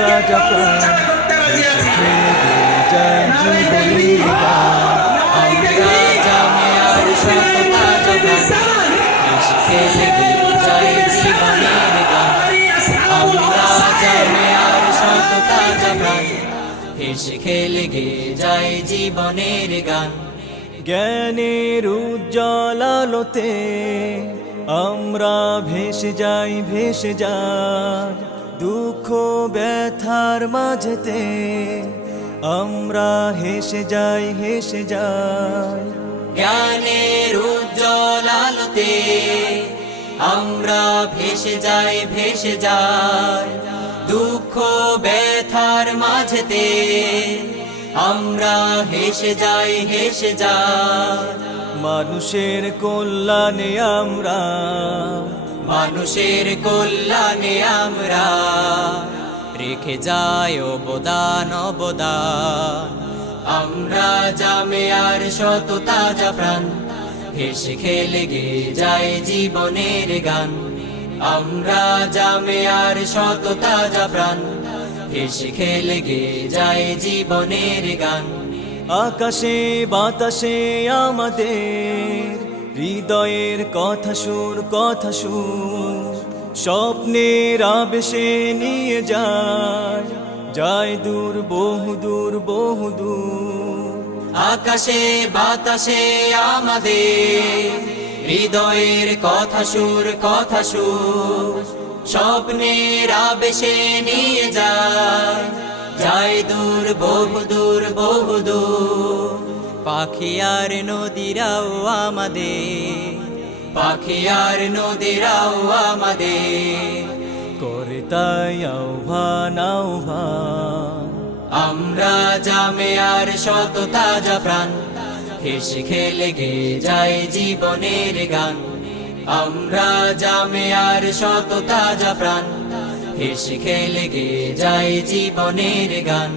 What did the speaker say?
তাজা প্রাণ, হেসে খেলে গেয়ে যায় জীবনের গান। আমরা জামিয়ার শত তাজা প্রাণ, হেসে খেলে গেয়ে যায় জীবনের গান। আমরা জামিয়ার শত তাজা প্রাণ, হেসে খেলে গেয়ে যায় জীবনের গান। জ্ঞানের উজ্জ্বল আলোতে আমরা ভেসে যাই, ভেসে যাই দুঃখ ব্যথার মাঝেতে, আমরা হেসে যাই, হেসে যাই। জ্ঞানের উজ্জ্বল আলোতে আমরা ভেসে যাই, ভেসে যাই দুঃখ ব্যথার মাঝেতে, আমরা হেসে যাই, হেসে যাই। মানুষের কল্যাণে আমরা, মানুষের কল্যাণে আমরা রেখে যাই অবদান, অবদান। আমরা জামিয়ার শত তাজা প্রাণ, হেসে খেলে গেয়ে যায় জীবনের গান। আমরা জামিয়ার শত তাজা প্রাণ, হেসে খেলে গেয়ে যায় জীবনের গান। আকাশে বাতাসে আমাদের হৃদয়ের কথা সুর, কথা সুর স্বপ্নের আবেশে নিয়ে যায়, যায় দূর, বহুদূর, বহুদূর। আকাশে বাতাসে আমাদের হৃদয়ের কথা সুর, কথা সুর স্বপ্নের আবেশে নিয়ে যায়, যায় দূর, বহুদূর, বহুদূর। পাখি আর নদীরাও আমাদের, পাখি আর নদীরাও আমাদের করে তাই আহ্বান, আহ্বান। আমরা জামিয়ার শত তাজা প্রাণ, হেসে খেলে গেয়ে যায় জীবনের গান। আমরা জামিয়ার শত তাজা প্রাণ, হেসে খেলে গেয়ে যায় জীবনের গান।